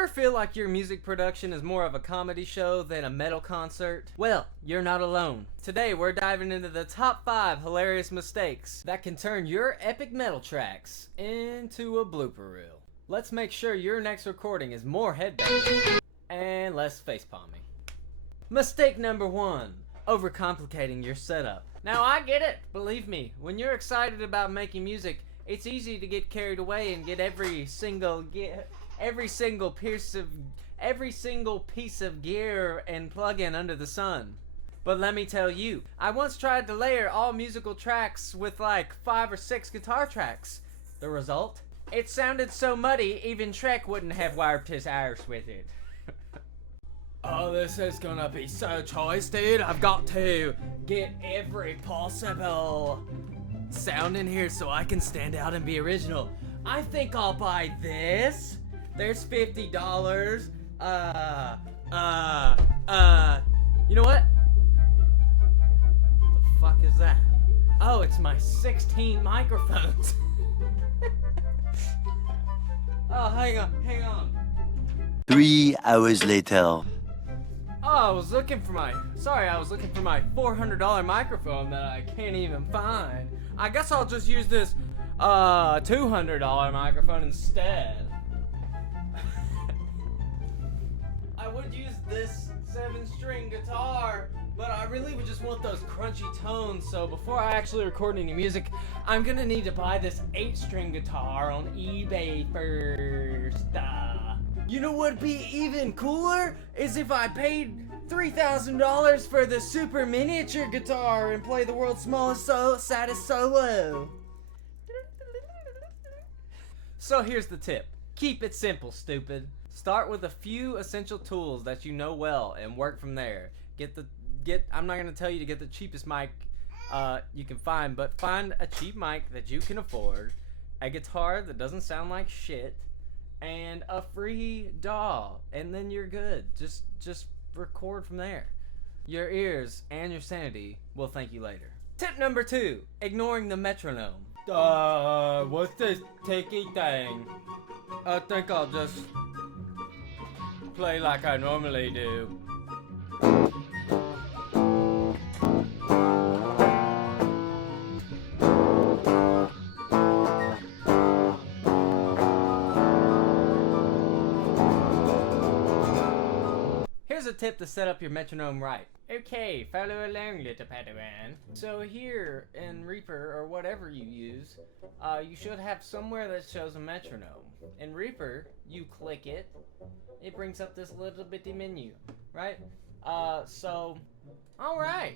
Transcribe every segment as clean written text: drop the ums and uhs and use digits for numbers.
Ever feel like your music production is more of a comedy show than a metal concert? Well, you're not alone. Today we're diving into the top 5 hilarious mistakes that can turn your epic metal tracks into a blooper reel. Let's make sure your next recording is more headbanging and less facepalming. Mistake number 1. Overcomplicating your setup. Now I get it, believe me, when you're excited about making music, it's easy to get carried away and get every single piece of gear and plug-in under the sun. But let me tell you, I once tried to layer all musical tracks with like 5 or 6 guitar tracks. The result? It sounded so muddy, even Shrek wouldn't have wiped his ears with it. Oh, this is gonna be so choice, dude. I've got to get every possible sound in here so I can stand out and be original. I think I'll buy this. There's $50. You know what? The fuck is that? Oh, it's my 16 microphones. Oh, hang on. 3 hours later. Oh, I was looking for my $400 microphone that I can't even find. I guess I'll just use this $200 microphone instead. I would use this 7-string guitar, but I really would just want those crunchy tones, so before I actually record any music, I'm gonna need to buy this 8-string guitar on eBay first. You know what'd be even cooler? Is if I paid $3,000 for the super miniature guitar and play the world's smallest saddest solo. So here's the tip. Keep it simple, stupid. Start with a few essential tools that you know well and work from there. I'm not gonna tell you to get the cheapest mic you can find, but find a cheap mic that you can afford, a guitar that doesn't sound like shit, and a free DAW, and then you're good. Just record from there. Your ears and your sanity will thank you later. Tip number 2, ignoring the metronome. What's this ticky thing? I think I'll just play like I normally do. Here's a tip to set up your metronome right. Okay, follow along, little Padawan. So here in Reaper, or whatever you use, you should have somewhere that shows a metronome. In Reaper, you click it, it brings up this little bitty menu, right? Alright,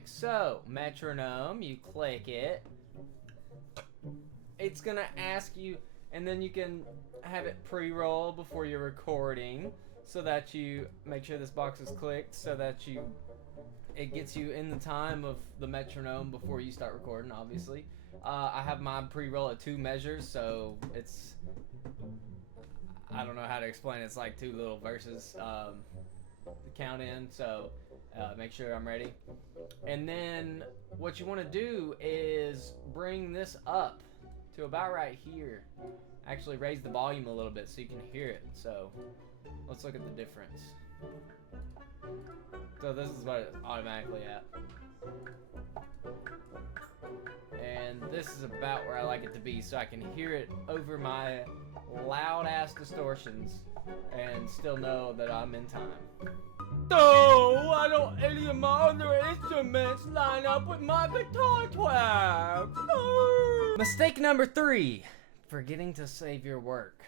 so metronome, you click it, it's gonna ask you, and then you can have it pre-roll before you're recording, so that you make sure this box is clicked, so that it gets you in the time of the metronome before you start recording, obviously. I have mine pre-roll at 2 measures, so it's, I don't know how to explain it. It's like 2 little verses to count in, so make sure I'm ready. And then what you want to do is bring this up to about right here. Actually raise the volume a little bit so you can hear it. So let's look at the difference. So this is what it's automatically at. And this is about where I like it to be, so I can hear it over my loud ass distortions and still know that I'm in time. No, why don't any of my other instruments line up with my guitar tracks? No. Mistake number 3, forgetting to save your work.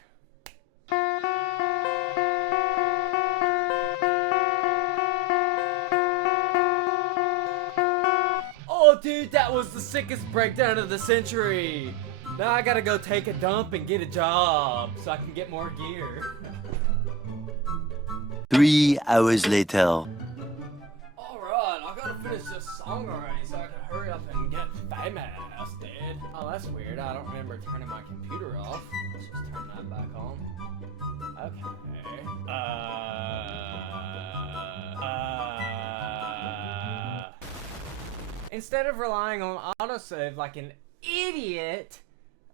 Oh dude, that was the sickest breakdown of the century. Now I gotta go take a dump and get a job so I can get more gear. 3 hours later. Alright, I gotta finish this song already so I can hurry up and get famous, dude. Oh, that's weird. I don't remember turning my computer off. Let's just turn that back on. Okay. Instead of relying on autosave like an idiot,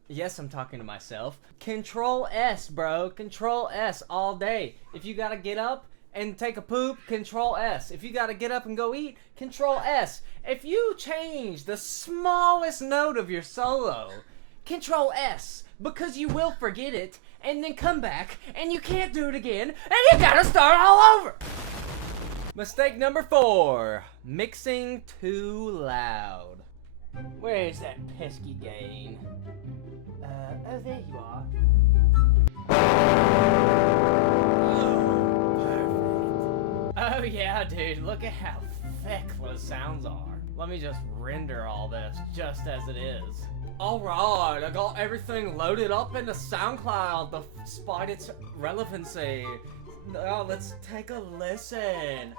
yes, I'm talking to myself, Control S, bro. Control S all day. If you gotta get up and take a poop, Control S. If you gotta get up and go eat, Control S. If you change the smallest note of your solo, Control S, because you will forget it and then come back and you can't do it again and you gotta start all over. Mistake number 4, mixing too loud. Where is that pesky gain? Oh, there you are. Oh, perfect. Oh yeah, dude, look at how thick those sounds are. Let me just render all this just as it is. Alright, I got everything loaded up into SoundCloud despite its relevancy. Now let's take a listen.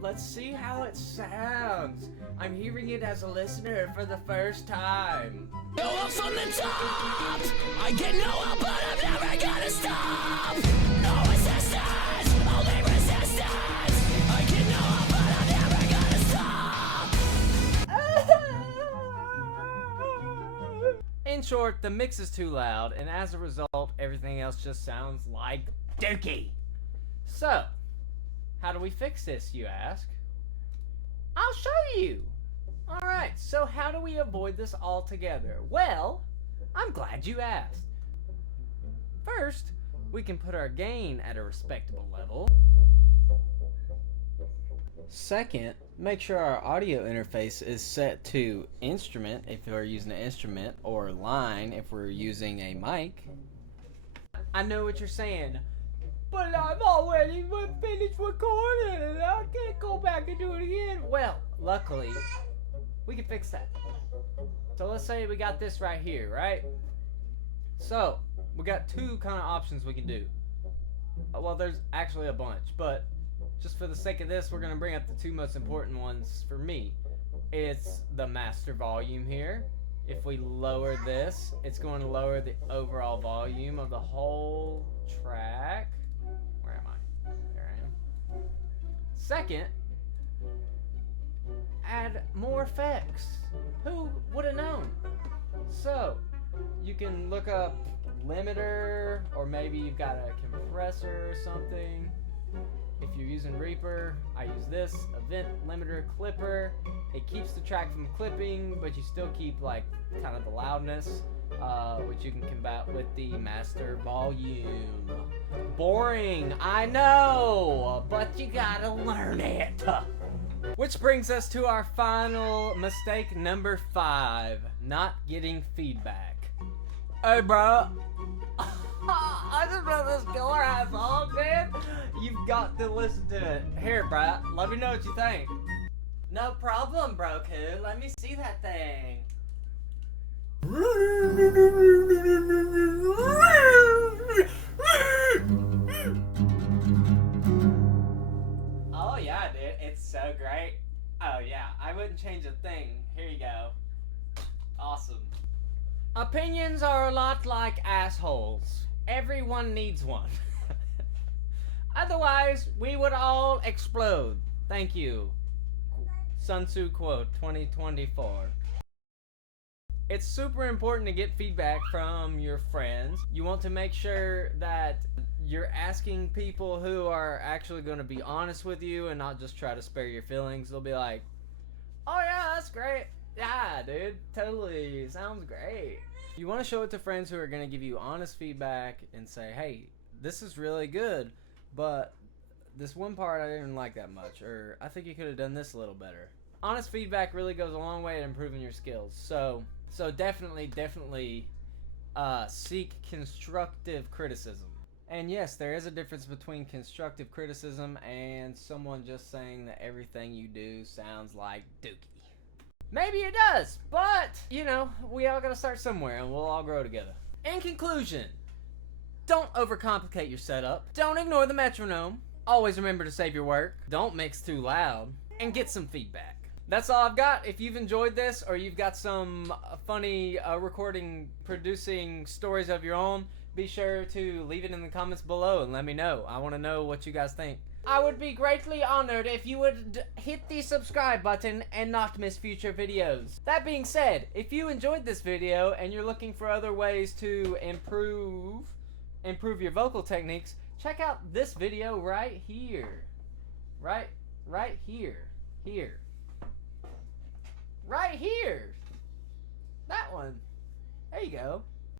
Let's see how it sounds. I'm hearing it as a listener for the first time. Go up from the top! I get no help, but I'm never gonna stop! No resistance! Only resistance! I get no help, but I'm never gonna stop! In short, the mix is too loud, and as a result, everything else just sounds like dookie. So, how do we fix this, you ask? I'll show you! Alright, so how do we avoid this altogether? Well, I'm glad you asked. First, we can put our gain at a respectable level. Second, make sure our audio interface is set to instrument if we're using an instrument, or line if we're using a mic. I know what you're saying. But I've already finished recording and I can't go back and do it again. Well, luckily, we can fix that. So let's say we got this right here, right? So, we got 2 kind of options we can do. Well, there's actually a bunch, but just for the sake of this, we're going to bring up the 2 most important ones for me. It's the master volume here. If we lower this, it's going to lower the overall volume of the whole track. Where am I? There I am. Second, add more effects. Who would have known? So, you can look up limiter, or maybe you've got a compressor or something. If you're using Reaper, I use this, event limiter clipper. It keeps the track from clipping, but you still keep like kind of the loudness, which you can combat with the master volume. Boring, I know, but you gotta learn it. Which brings us to our final mistake number 5, not getting feedback. Hey bro, I just wrote this killer ass song, man. You've got to listen to it. Here, bro, let me know what you think. No problem, Broku. Let me see that thing. Oh yeah, dude, it's so great. Oh yeah, I wouldn't change a thing. Here you go. Awesome. Opinions are a lot like assholes. Everyone needs one. Otherwise, we would all explode. Thank you. Sun Tzu quote 2024. It's super important to get feedback from your friends. You want to make sure that you're asking people who are actually going to be honest with you and not just try to spare your feelings. They'll be like, oh yeah, that's great. Yeah, dude, totally. Sounds great. You want to show it to friends who are going to give you honest feedback and say, hey, this is really good, but this one part I didn't like that much, or I think you could have done this a little better. Honest feedback really goes a long way at improving your skills. So definitely seek constructive criticism. And yes, there is a difference between constructive criticism and someone just saying that everything you do sounds like dookie. Maybe it does, but, you know, we all gotta start somewhere and we'll all grow together. In conclusion, don't overcomplicate your setup. Don't ignore the metronome. Always remember to save your work. Don't mix too loud. And get some feedback. That's all I've got. If you've enjoyed this or you've got some funny recording, producing stories of your own, be sure to leave it in the comments below and let me know. I want to know what you guys think. I would be greatly honored if you would hit the subscribe button and not miss future videos. That being said, if you enjoyed this video and you're looking for other ways to improve your vocal techniques, check out this video right here. Right here. Right here. That one. There you go.